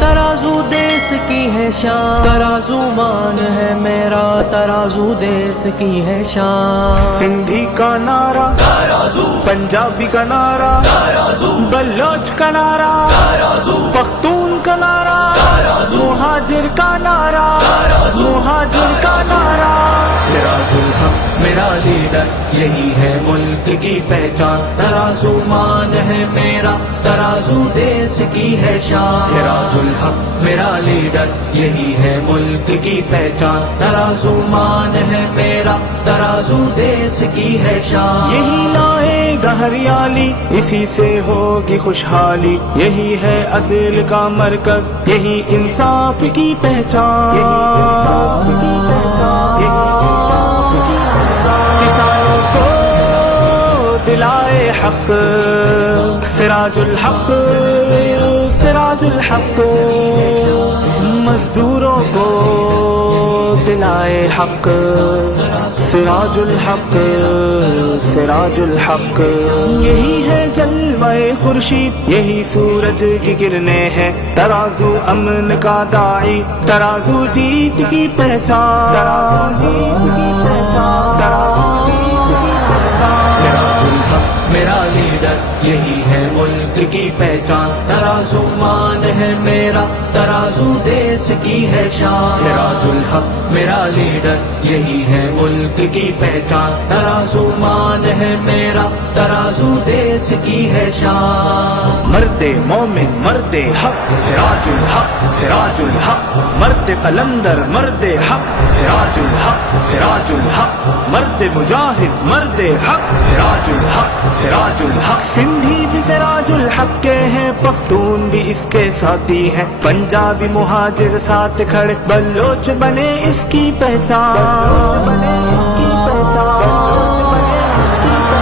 ترازو دیس کی ہے شان، ترازو مان ہے میرا، ترازو دیس کی ہے شان۔ سندھی کا نعرہ ترازو، پنجابی کا نعرہ ترازو، بلوچ کا نعرہ ترازو، پختون کا نعرہ ترازو، مہاجر کا نعرہ ترازو، مہاجر کا نعرہ۔ سراج الحق میرا لیڈر، یہی ہے ملک کی پہچان، ترازو مان ہے میرا، ترازو دیس کی ہے شان۔ سراج الحق میرا لیڈر، یہی ہے ملک کی پہچان، ترازو مان ہے میرا، ترازو دیس کی ہے شان۔ یہی لائے گا ہریالی، اسی سے ہوگی خوشحالی، یہی ہے عدل کا مرکز، یہی انصاف کی پہچان۔ کسانوں کو دلائے حق، سراج الحق، سراج الحق، مزدوروں کو دلائے حق، سراج الحق، سراج الحق۔ یہی ہے جلوہ خورشید، یہی سورج کی کرنیں ہیں، ترازو امن کا داعی، ترازو جیت کی پہچان، ترازو جیت کی پہچان، ترازو جیت کی پہچان۔ سراج الحق میرا لیڈر، یہی ہے ملک کی پہچان، ترازو مان ہے میرا، ترازو دیس کی ہے شان۔ سراج الحق میرا لیڈر، یہی ہے ملک کی پہچان، ترازو مان ہے میرا، ترازو دیس کی ہے شان۔ مرد مومن، مرد حق، سراج الحق، سراج الحق، مرد قلندر، مرد حق، سراج الحق، سراج الحق، مرد مجاہد، مرد حق، سراج الحق، سراج الحق۔ سندھی بھی سراج الحق کے ہیں، پختون بھی اس کے ساتھی ہیں، پنجابی مہاجر ساتھ کھڑے، بلوچ بنے اس کی پہچان، بنے اس کی پہچان۔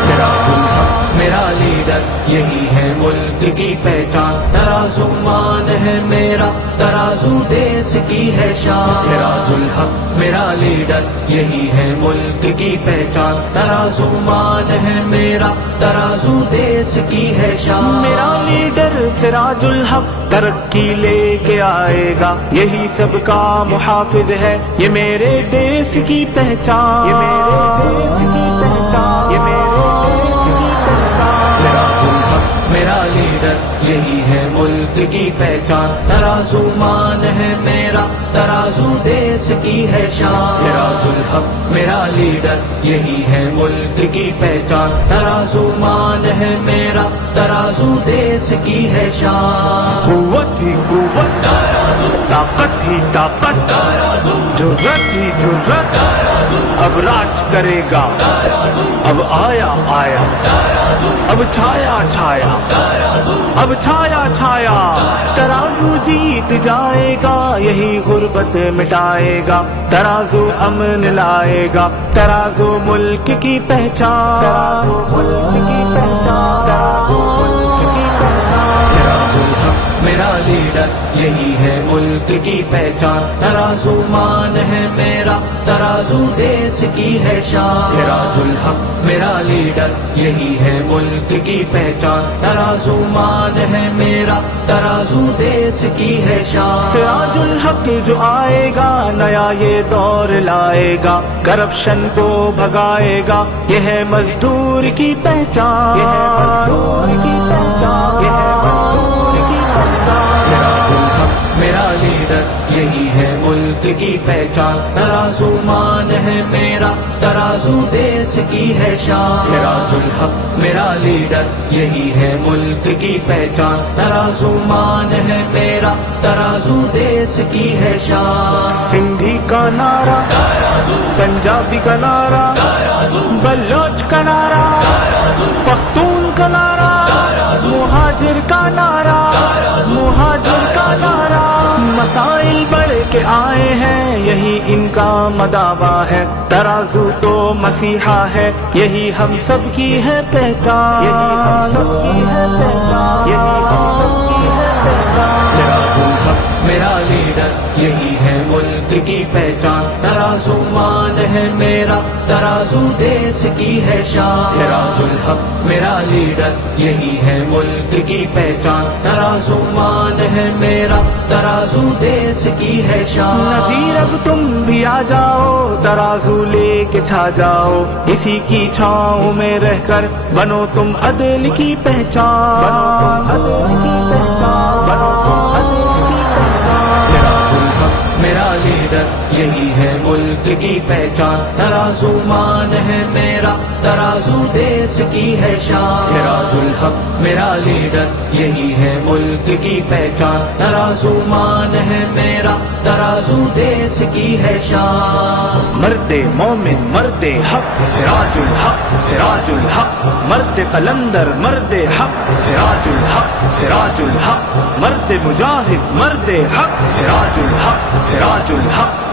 سراج الحق میرا لیڈر، یہی ہے ملک کی پہچان، ترازو مان ہے میرا، ترازو دیس کی ہے شان۔ سراج الحق میرا لیڈر، یہی ہے ملک کی پہچان، ترازو مان ہے میرا، ترازو دیس کی ہے شان۔ میرا لیڈر سراج الحق ترقی لے کے آئے گا، یہی سب کا محافظ ہے، یہ میرے دیس کی پہچان، یہ میرے دیس کی پہچان، یہ میرے دیس کی پہچان۔ سراج الحق میرا لیڈر، یہی ہے ملک کی پہچان، ترازو مان ہے میرا، ترازو دیس کی ہے شان۔ سراج الحق میرا لیڈر، یہی ہے ملک کی پہچان، ترازو مان ہے میرا، ترازو دیس کی ہے شان۔ قوت ہی قوت ترازو، طاقت ہی طاقت ترازو، جرأت ہی جرأت ترازو، اب راج کرے گا ترازو، اب آیا آیا ترازو، اب چھایا چھایا ترازو، اب چھایا چھایا، ترازو جیت جائے گا، یہی غربت مٹائے گا، ترازو امن لائے گا، ترازو ملک کی پہچان، ترازو ملک کی پہچان، ترازو ملک کی پہچان۔ سراج الحق میرا لیڈر، یہی ہے ملک کی پہچان، ترازو مان ہے میرا، ترازو دیس کی ہے شان۔ سراج الحق میرا لیڈر، یہی ہے ملک کی پہچان، ترازو مان ہے میرا، ترازو دیس کی ہے شان۔ سراج الحق جو آئے گا، نیا یہ دور لائے گا، کرپشن کو بھگائے گا، یہ ہے مزدور کی پہچان، یہ ہے مزدور کی پہچان، یہ ہے مزدور کی پہچان۔ سراج الحق میرا لیڈر، یہی ہے ملک کی پہچان، ترازو مان ہے میرا، ترازو دیس کی ہے شان۔ سراج الحق میرا لیڈر، یہی ہے ملک کی پہچان، ترازو مان ہے میرا، ترازو دیس کی ہے شان۔ سندھی کا نعرہ ترازو، پنجابی کا نعرہ ترازو، بلوچ کا نعرہ ترازو، پختون کا نعرہ ترازو، مہاجر کا نعرہ ترازو، مہاجر کا نعرہ۔ مسائل بڑھ کے آئے ہیں، یہی ان کا مداوا ہے، ترازو تو مسیحا ہے، یہی ہم سب کی ہے پہچان، یہی ہم سب کی ہے پہچان، یہی ہم سب کی ہے پہچان۔ سراج الحق میرا لیڈر یہی ہے ملک کی پہچان ترازو مان ہے میرا ترازو دیس کی ہے شان سراج الحق میرا لیڈر یہی ہے ملک کی پہچان ترازو مان ہے میرا ترازو دیس کی ہے شان نذیر اب تم بھی آ جاؤ ترازو لے کے چھا جاؤ اسی کی چھاؤں میں رہ کر بنو تم عدل کی پہچان سراج الحق میرا لیڈر یہی ہے ملک کی پہچان ترازو مان ہے میرا ترازو دیس کی ہے شان سراج الحق میرا لیڈر یہی ہے ملک کی پہچان ترازو مان ہے میرا ترازو دیس کی ہے شان مرد مومن مرد حق سراج الحق سراج الحق مرد قلندر مرد حق سراج الحق سراج الحق مرد مجاہد مرد حق سراج الحق سراج الحق